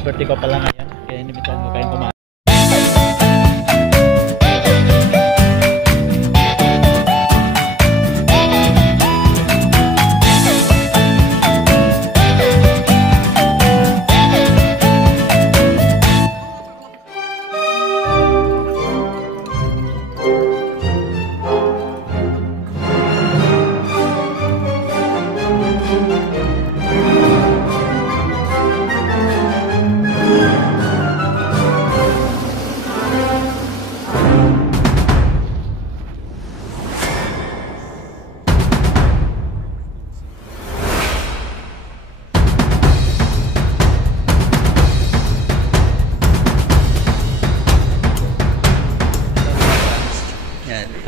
birthday ko pala ngayon. Kaya inimbitahan ko kayong kumain.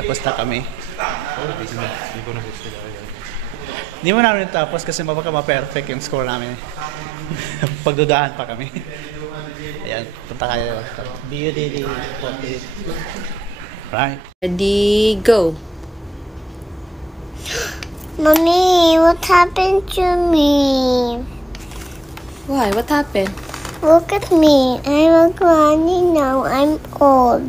Tapos na kami. Hindi mo namin tapos kasi baka ma-perfect yung score namin. Pagdudaan pa kami. Ayan, punta kayo. BUDD. Right. Ready, go. Mommy, what happened to me? Why? What happened? Look at me. I'm a granny now. I'm old.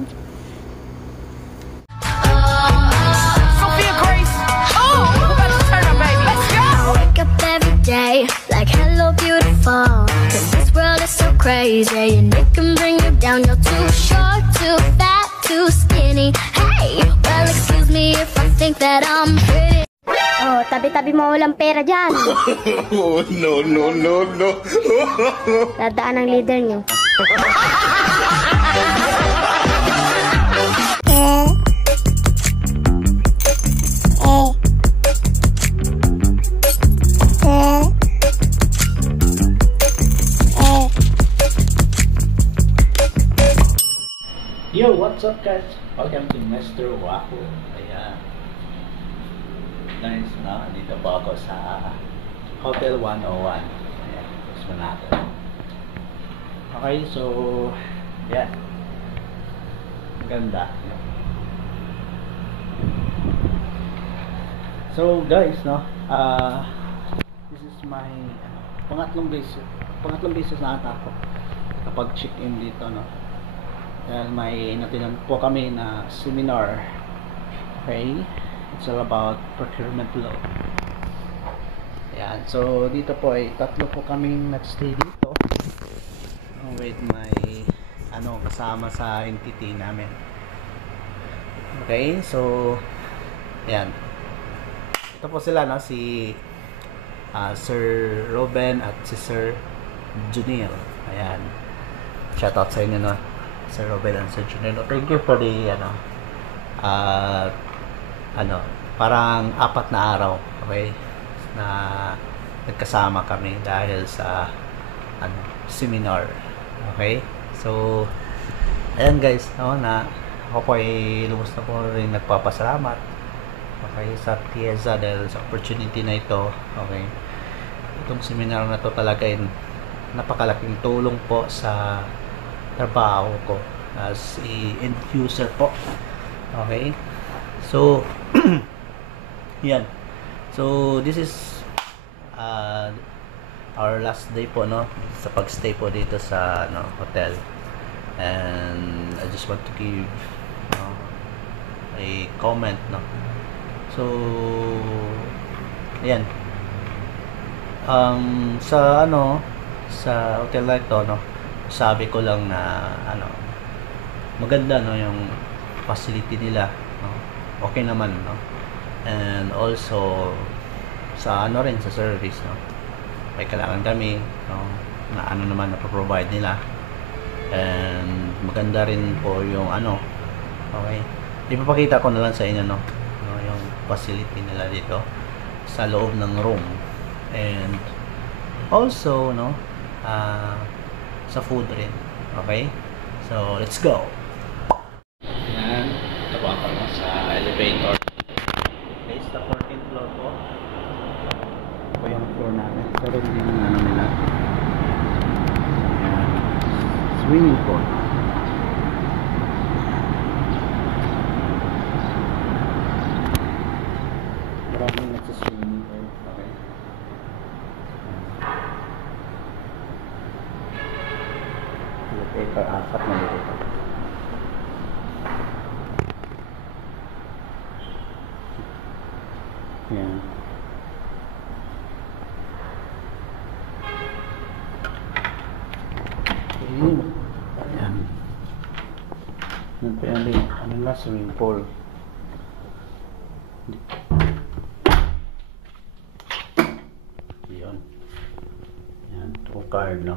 Day, like hello beautiful, 'cause this world is so crazy and it can bring you down. You're too short, too fat, too skinny. Hey, well excuse me if I think that I'm pretty. Oh, tabi-tabi mo walang pera dyan. Oh, no. Dadaan ang leader niyo. Yo, what's up guys? Welcome to Mr. Wahoo. Ayan. Nice, no? Dito po ako sa Hotel 101. Ayan, gusto natin. Okay, so yeah. Ganda. So guys, no? This is my pangatlong beses na ata ako kapag check-in dito, no? Dahil may natinan po kami na seminar. Okay, it's all about procurement law. Ayan, so dito po ay tatlo po kaming nag-stay dito with my kasama sa entity namin. Okay, so ayan, ito po sila, no? Si Sir Ruben at si Sir Juniel. Ayan, shoutout sa inyo, no? Sir Robert and Sir Junior. Thank you for the parang 4 na araw, okay, na nagkasama kami dahil sa seminar. Okay, so ayan guys, no, na ako po ay lubos na po rin nagpapasalamat, okay, sa TIEZA dahil sa opportunity na ito. Okay, itong seminar na to talaga ay napakalaking tulong po sa trabaho ko as a end user po. Okay, so yan, so this is our last day po, no, sa pagstay po dito sa hotel, and I just want to give a comment, no. So ayan, sa sa hotel na ito, no, sabi ko lang na maganda, no, yung facility nila, no? Okay naman, no, and also sa rin sa service, no, may kailangan kami, no, na naman na provide nila, and maganda rin po yung okay, ipapakita ko na lang sa inyo, no, yung facility nila dito sa loob ng room, and also, no, sa food rin. Okay, so let's go. Yan, ito ako sa elevator. Okay, sa 14th floor po. Ito yung floor namin. Ito rin yung nila. Swimming pool. Maraming nagsiswimming pool. Okay. Yan pa yan, ano na, swimming pool. Yun. Yan, 2 card, no?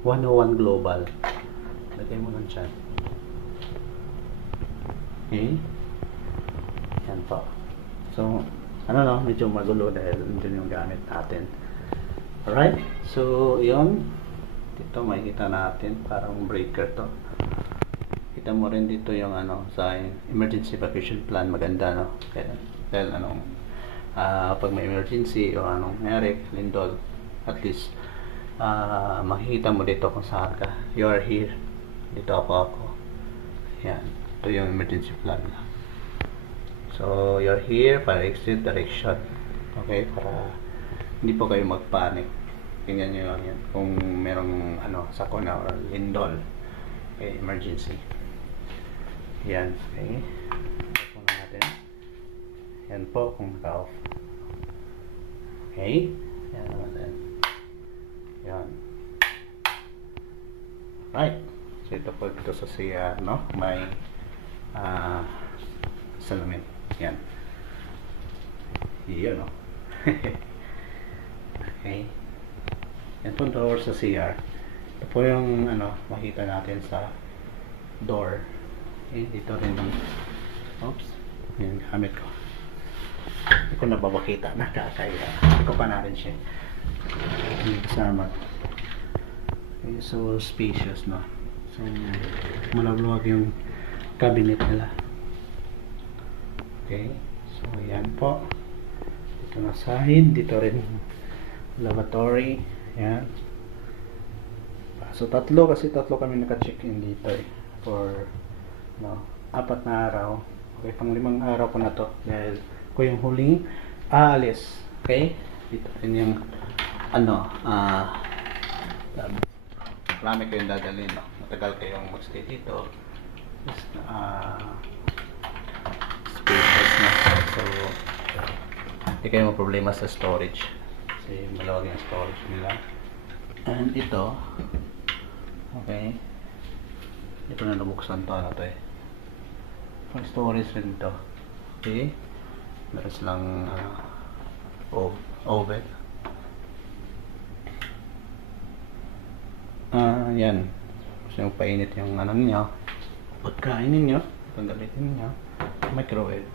101 global. Lagay mo lang dyan. Okay. Yan po. So, ano no, medyo magulo dahil yun yung gamit natin. Alright. So, yun. Dito makikita natin parang breaker to. Kita mo rin dito yung ano sa emergency evacuation plan, maganda no. Kaya dahil anong pag may emergency o anong nangyari, lindol, at least makikita mo dito kung saan ka. You are here. Dito ako. Yan. Ito yung emergency plan. So, you're here para exit direction. Okay? Para hindi po kayo magpanic. Tingnan nyo lang yan. Kung merong sakuna or lindol. Okay? Emergency. Yan. Okay? Ito na natin. Yan po kung naka-off. Okay? Yan naman din. Yan. Right. So, ito po dito sa CR, no? May salamin. Yan. Yun, no? Okay. Yan po door sa CR. Ito po yung, makita natin sa door. Okay, dito rin yung, oops, yung gamit ko. Hindi ko nababakita. Nakakaya. Hindi ko pa na rin siya. Hindi kasama. Okay, so spacious, no? So, malawag yung cabinet nila. Okay, so yan po. Dito na side, dito rin lavatory. Yan. So tatlo kami naka-check-in dito for 4 na araw. Okay, pang 5 araw ko na to dahil ko yung huling aalis. Okay, dito rin yung marami kayong dadalhin, no? Matagal kayong magstay dito. Spacious na. So, hindi kayo problema sa storage. Kasi malawag yung storage nila. And ito, okay, ito na nabuksan to, for storage rin ito. Okay, meron silang oven. Yan. Gusto nyo painit yung ninyo, pagkain ninyo, gamitin ninyo. Microwave.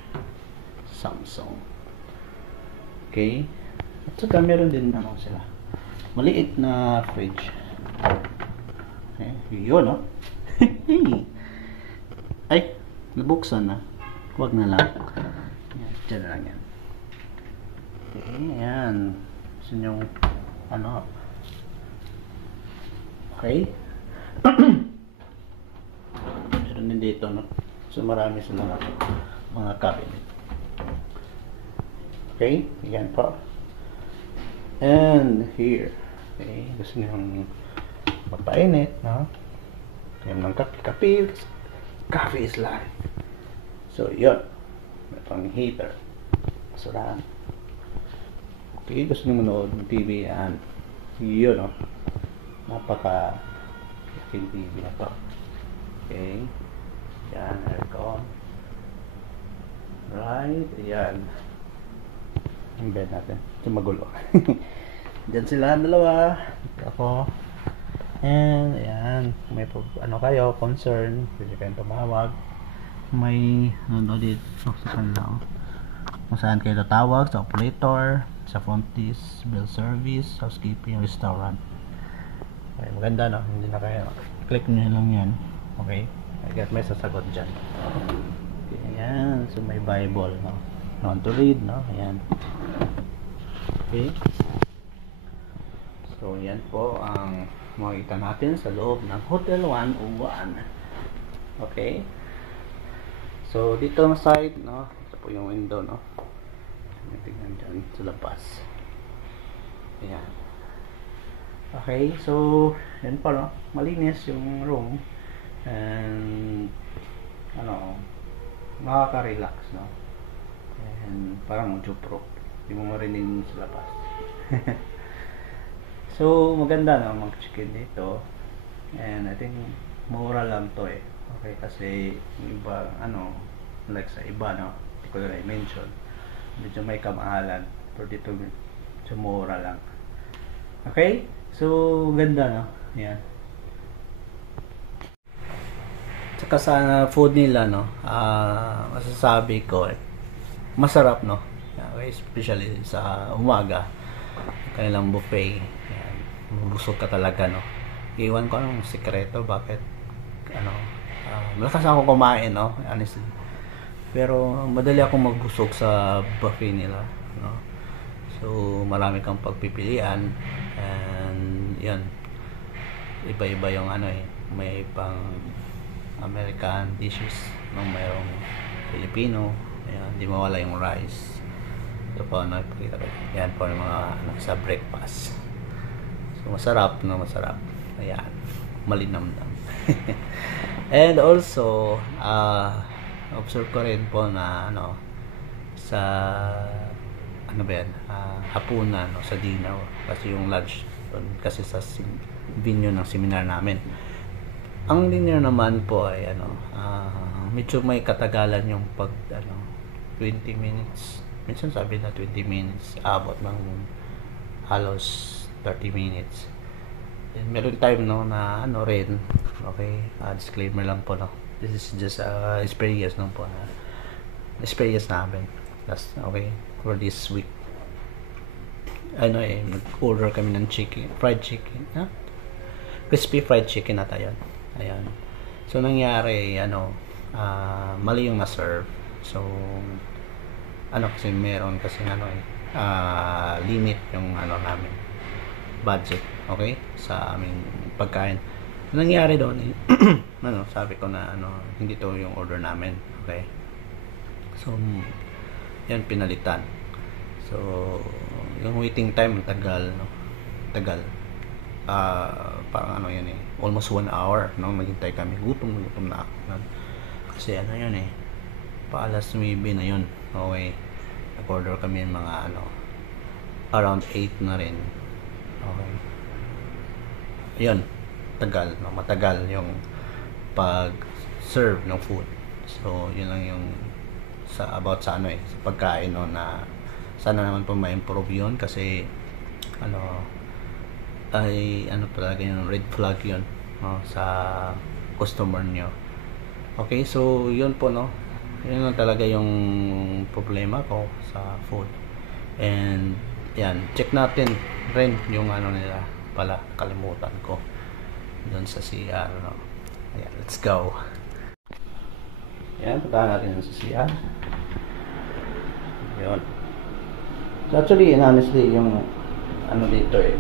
Samsung. Okay. At saka meron din sila. Maliit na fridge. Okay. Yun, no? Ay, nabuksan na. Huwag na lang. Yan, dyan na lang yan. Okay, yan. Gusto nyo, okay. Meron din dito, no? So marami silang mga cabinet. Okay, yan po. And here, okay, gusto nyo magpainit, no? Kaya ng kape. Coffee is life. So yun, may pang heater. Basurahan. Okay, gusto nyo manood ng TV, yan. Yun, no? Napaka laking TV na to. Okay, yan, aircon. Right, yan ang bed natin. Ito magulo. Diyan sila dalawa. Ako. And ayan, may kayo concern, pwede kayong tumawag. May dito sa kanila, kung saan kayo tatawag, sa operator, sa front desk, bill service, housekeeping, restaurant. Okay, maganda, no? Hindi na kayo, click nyo lang yan. Okay, agad may sasagot dyan. Okay, ayan, so may Bible, no? No to read, no? Ayan. Okay, so yan po ang makikita natin sa loob ng Hotel 101. Okay, so dito na side, no? Ito po yung window, no? Tingnan dyan sa labas. Ayan. Okay, so yan po, no? Malinis yung room. And makaka-relax, no? And parang joke-proof. Hindi mo marinig sa labas. So, maganda no, mag-chicken dito. And I think, mura lang to eh. Okay, kasi yung iba, ano, like sa iba, no, hindi ko na i-mention. Medyo may kamahalan. Pero dito, medyo mura lang. Okay? So, ganda, no? Yan. Tsaka sa food nila, no, masasabi ko eh, masarap, no? Okay, especially sa umaga, kanilang buffet. Yan. Mabusog ka talaga, no? Iwan ko anong sikreto, bakit, ano, malakas ako kumain, no? Honestly. Pero, madali akong magbusog sa buffet nila, no? So, marami kang pagpipilian, and, yan, iba-iba yung ano eh, may pang American dishes, no? Mayroong Filipino, ayan, di mawala yung rice. Ito po, ano, ipakita ko. Yan po yung mga, ano, sa breakfast. So, masarap, no? Masarap. Ayan, malinamnam. And also, observe ko rin po na, ano, sa, ano ba yan, hapunan, no, sa dinner, kasi yung lunch, kasi sa venue ng seminar namin. Ang dinner naman po ay, ano, medyo may katagalan yung pag, ano, 20 minutes, minsan sabi na 20 minutes, abot ng halos 30 minutes. And meron time, no, na ano rin, okay, disclaimer lang po, no, this is just experience, no, po, experience namin. That's okay for this week. Ano eh, nag-order kami ng chicken, fried chicken, ha? Crispy fried chicken ata yun. Ayan. So nangyari, ano, mali yung na-serve. So ano, kasi meron kasi ano eh, limit yung ano namin, budget, okay, sa aming pagkain. Nangyari doon eh, ano, sabi ko na ano, hindi to yung order namin, okay. So yan, pinalitan. So yung waiting time tagal, no, tagal. Parang ano yun eh, almost 1 hour, no, naghintay kami, gutom na ako, kasi ano yun eh, pa alas 9 na yun, okay. Nag-order kami mga ano, around 8 na rin, okay. Yun, tagal, no, matagal yung pag-serve ng food. So yun lang yung sa about sa ano eh, sa pagkain, no, na sana naman po ma-improve yun, kasi ano ay ano talaga yung red flag yun, no, sa customer nyo. Okay, so yun po, no, yun lang talaga yung problema ko sa food. And yan, check natin rin yung ano nila pala, kalimutan ko doon sa CR, no. Ayan, let's go. Yan, puntahan natin sa CR. Yun. So actually, honestly, yung ano dito eh,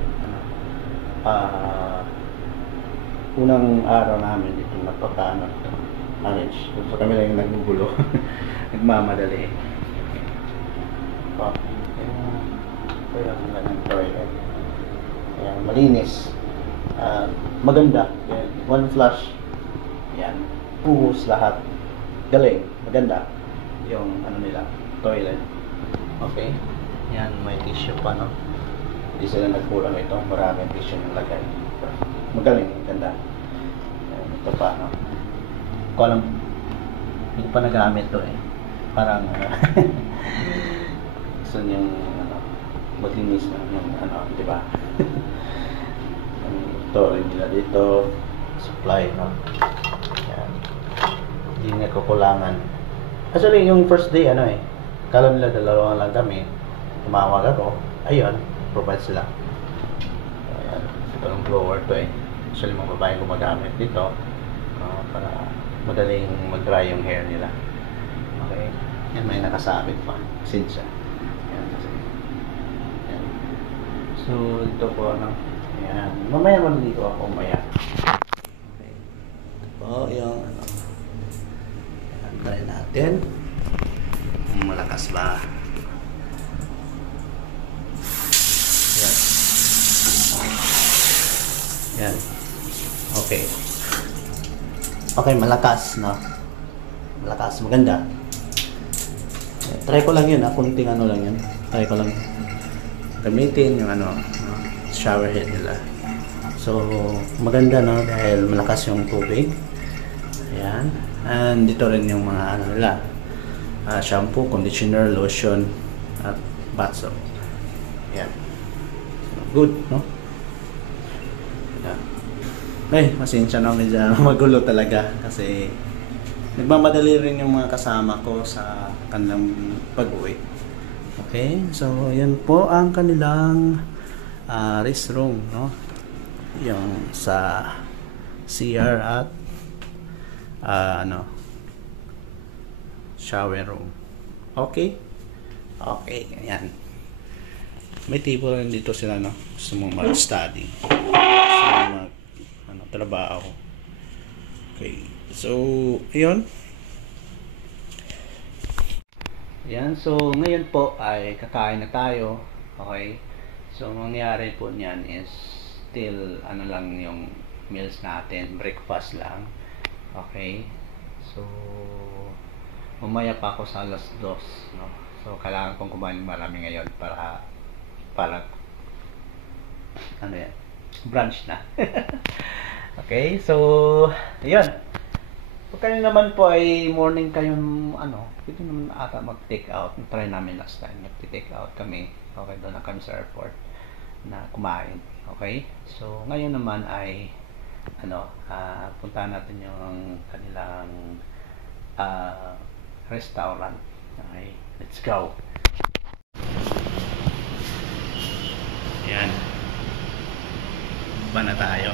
unang araw namin dito napagkano manage. So kami lang yung nagbubulo. Nagmamadali. Ito yung ganang toilet. Ayan, malinis. Maganda. Ayan, one flush. Ayan, puhos lahat. Galing. Maganda. Yung ano nila, toilet. Okay. Ayan, may tissue pa, no? Hindi sila nagkulang ito. Maraming tissue ng lagay. Magaling. Ganda. Ayan, ito pa, no? Ko alam, hindi pa nagamit to eh. Parang gusto niyang ano, maglinis na yung ano, di ba? Ito rin nila dito, supply, no? Yan. Hindi na kukulangan. Actually, yung first day, ano eh, kala nila dalawa lang kami. Tumawag ako, ayun, provide sila. Ayan, ito yung blower to eh. Actually, mga babae gumagamit dito para madaling mag-dry yung hair nila. Okay. Yan, may nakasabit pa. Sinsya. Yan. Yan. So, ito po, ano. Yan. Mamaya maliligo ako, maya. Okay. Ito po, yung, ano. Yan, try natin. Malakas ba? Yan. Yan. Okay. Okay, malakas, no? Malakas, maganda. Try ko lang yun, kunting ano lang yun. Try ko lang gamitin yung ano, shower head nila. So maganda, no, dahil malakas yung tubig. Ayan. And dito rin yung mga ano nila, shampoo, conditioner, lotion, at bath soap. Ayan. So, good, no? Ayan. Ay, pasensya na, medyo magulo talaga kasi nagmamadali rin yung mga kasama ko sa kanilang pag-uwi. Okay, so yan po ang kanilang restroom, no? Yung sa CR at shower room. Okay? Okay, ayan. May table rin dito sila, no? Gusto mong mag-study. Gusto mong trabaho. Okay. So, ayun. Ayan. So, ngayon po ay kakain na tayo. Okay. So, mangyari po niyan is still ano lang yung meals natin. Breakfast lang. Okay. So, mamaya pa ako sa alas 2. No? So, kailangan kong kumain marami ngayon para ano yan? Brunch na. Okay, so ayun. Pag kayo naman po ay morning kayong pwede naman ata mag-take out. Try namin last time, mag-take out kami. Okay, doon na kami sa airport na kumain. Okay? So ngayon naman ay puntahan natin yung kanilang restaurant. Okay, let's go. Ayan. Ba na tayo?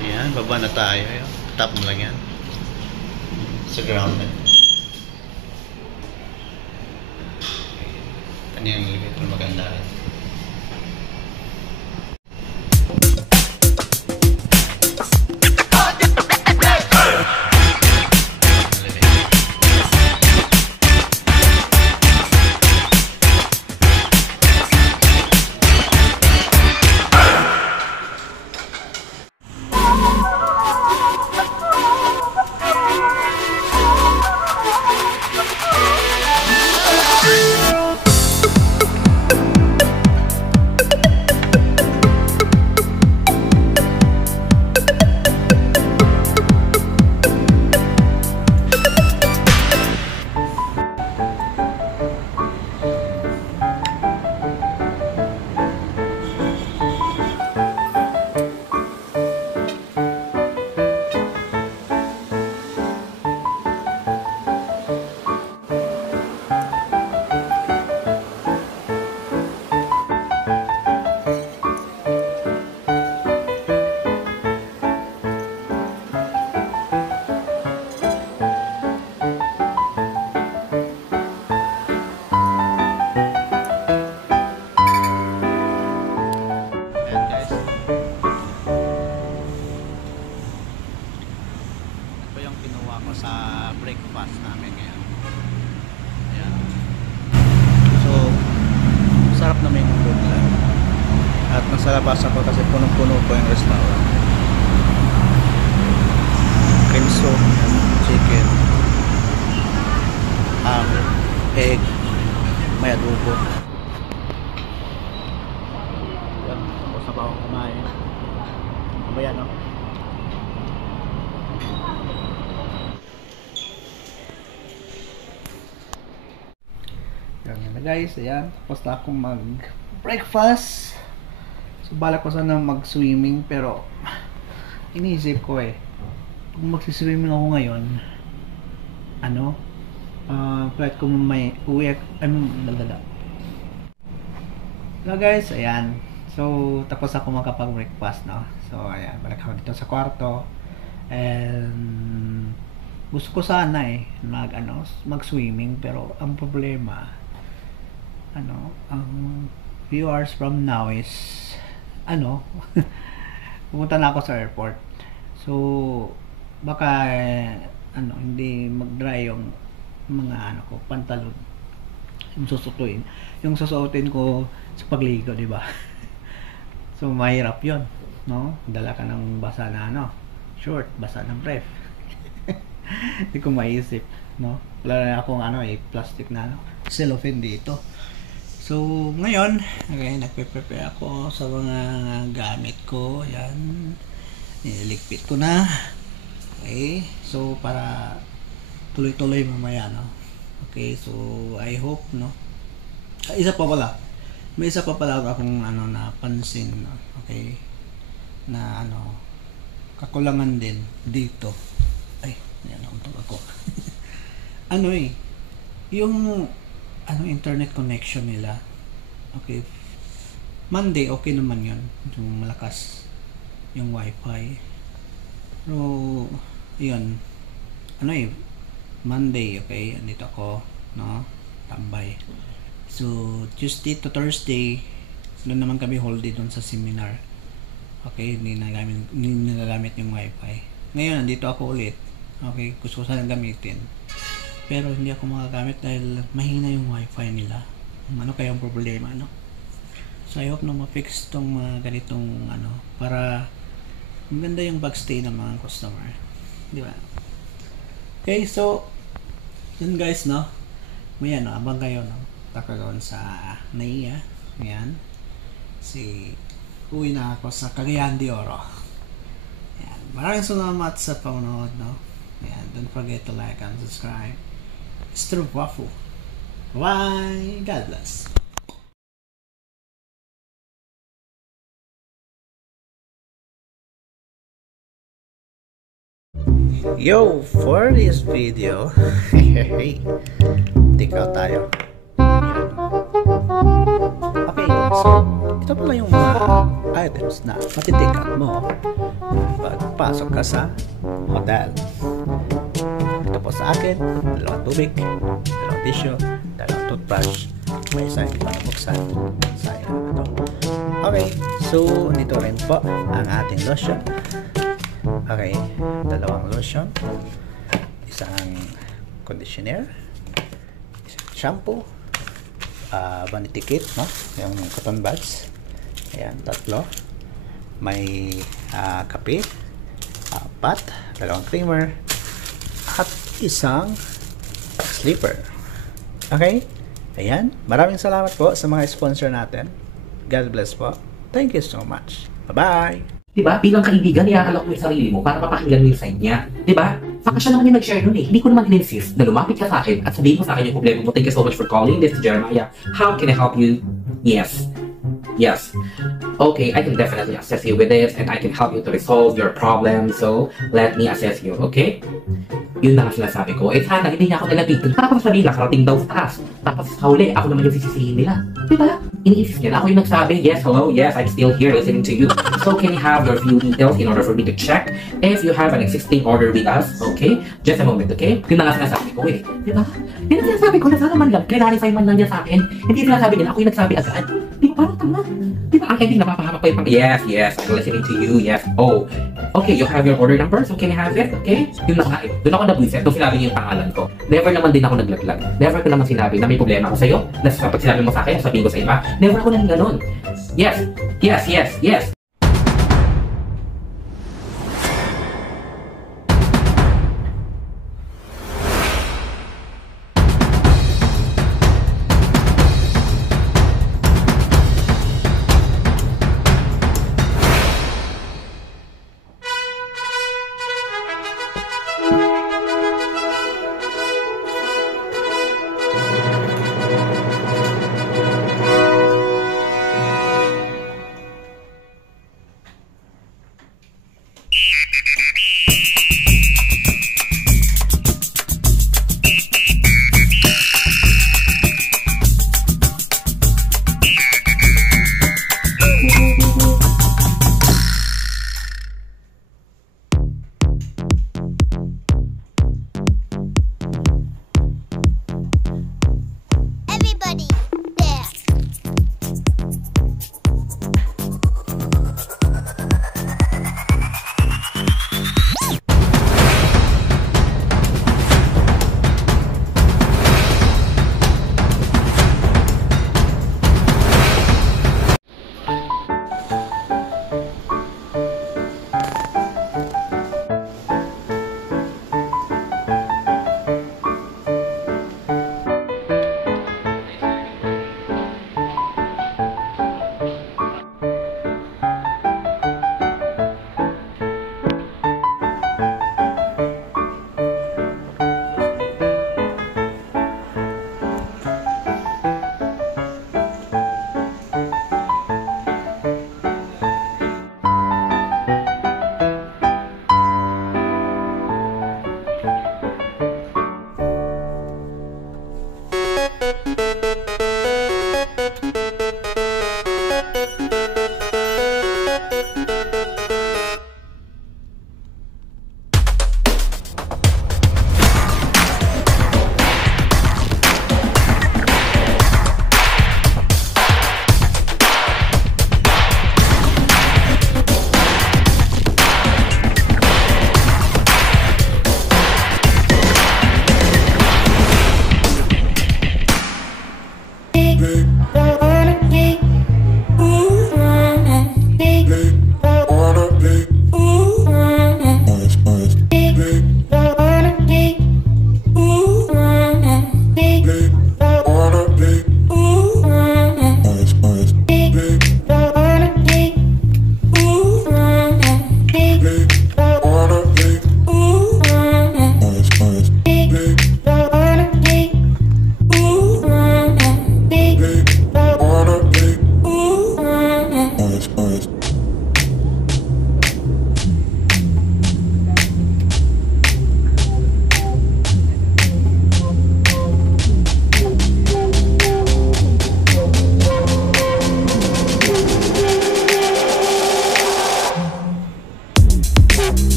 Ayan, baba na tayo. Top mo lang yan. Sa ground na. Kaniyang elevator maganda rin. Breakfast namin ngayon. Ayan. So, sarap naman yung food nila. At nasa labas ako kasi punong-puno po yung restaurant. Cream soup, chicken, egg, may adobo. Yan, tapos na ba ako kumain? Ano ba yan, no? Guys, ayan, tapos na akong mag breakfast. So balak ko sana mag swimming pero iniisip ko kung magsiswimming ako ngayon flight ko may uwi daldala. So guys, ayan, so tapos ako makapag breakfast, no? So ayan, balik ako dito sa kwarto and gusto ko sana mag swimming pero ang problema ang few hours from now is pupunta na ako sa airport. So baka hindi mag-dry yung mga ko, pantalon. Yung susuotin ko sa pagligo, di ba? So mahirap 'yon, no? Dala ka ng basa na short, basa ng ref. Hindi ko maisip, no? Wala na akong plastic na cellophane dito. So ngayon, okay, nagpe-prepare ako sa mga gamit ko. Yan, niligpit ko na. Okay, so para tuloy-tuloy mamaya, no? Okay, so I hope, no? Isa pa pala, may isa pa pala akong napansin, no? Okay, na kakulangan din dito. Ay, yan ako. Yung internet connection nila. Okay, Monday okay naman yun, yung malakas yung wifi. Pero yun, Monday, okay, andito ako, no, tambay. So Tuesday to Thursday, doon naman kami holiday doon sa seminar. Okay, hindi nagagamit yung wifi. Ngayon andito ako ulit. Okay, gusto ko sanang gamitin, pero hindi ako makagamit dahil mahina yung wifi nila. Ano kaya yung problema, no? So I hope na ma-fix tong mga ganitong para maganda yung backstay ng mga customer, di ba? Okay, so yun guys, no? May abang kayo, no? Takagawan sa NAIA. Ayan, uwi na ako sa Cagayan de Oro. Ayan, maraming salamat sa panonood, no? Ayan, don't forget to like and subscribe. Mr. Waffle. Bye! God bless. Yo, for this video, take out tayo. Okay, so ito pala yung mga items na mati-take out mo pagpasok ka sa hotel. Ito po sa akin, dalawang tubig, dalawang tissue, dalawang toothbrush, may isa hindi pa nabuksan. Sayang ito. Okay, so dito rin po ang ating lotion. Okay, dalawang lotion, isang conditioner, isang shampoo, vanity kit, no? Yung cotton buds. Ayan, tatlo. May kape, apat, dalawang creamer, at isang slipper. Okay? Ayan. Maraming salamat po sa mga sponsor natin. God bless po. Thank you so much. Bye-bye! Diba? Bilang kaibigan, iaalok mo yung sarili mo para mapakinggan mo yung side niya. Diba? Saka siya naman yung nag-share nun eh. Hindi ko naman in-insist na lumapit ka sa akin at sabihin mo sa akin yung problema mo. Thank you so much for calling. This is Jeremiah. How can I help you? Yes. Yes. Okay, I can definitely assist you with this and I can help you to resolve your problem. So, let me assess you, okay? Yun na nga sinasabi ko. Eh sana, hindi niya ako nalapitan. Tapos sabihin lang, karating daw sa taas. Tapos sa huli, ako naman yung sisisihin nila. Diba? Iniisip niya na ako yung nagsabi, yes, hello, yes, I'm still here listening to you. So, can you have your few details in order for me to check if you have an existing order with us, okay? Just a moment, okay? Yun na nga sinasabi ko eh. Diba? Yun na sinasabi ko na sana man lang, clarify man lang niya sa akin. Hindi sinasabi niya, ako yung nagsabi agad. Diba? Parang tama. Diba? Ang ending, napapahamak ko yung yes, yes, I'm listening to you, yes. Oh, okay, you have your order number, so can you have it, okay? Yun na nga eh. Doon ako nabwisit, doon sinabi niya yung pangalan ko. Never naman din ako naglaglag. Never ko naman sinabi na may problema ako sa'yo. Pag sinabi mo sa akin, sabihin ko sa iba, never ako nang ganun. Yes, yes, yes, yes.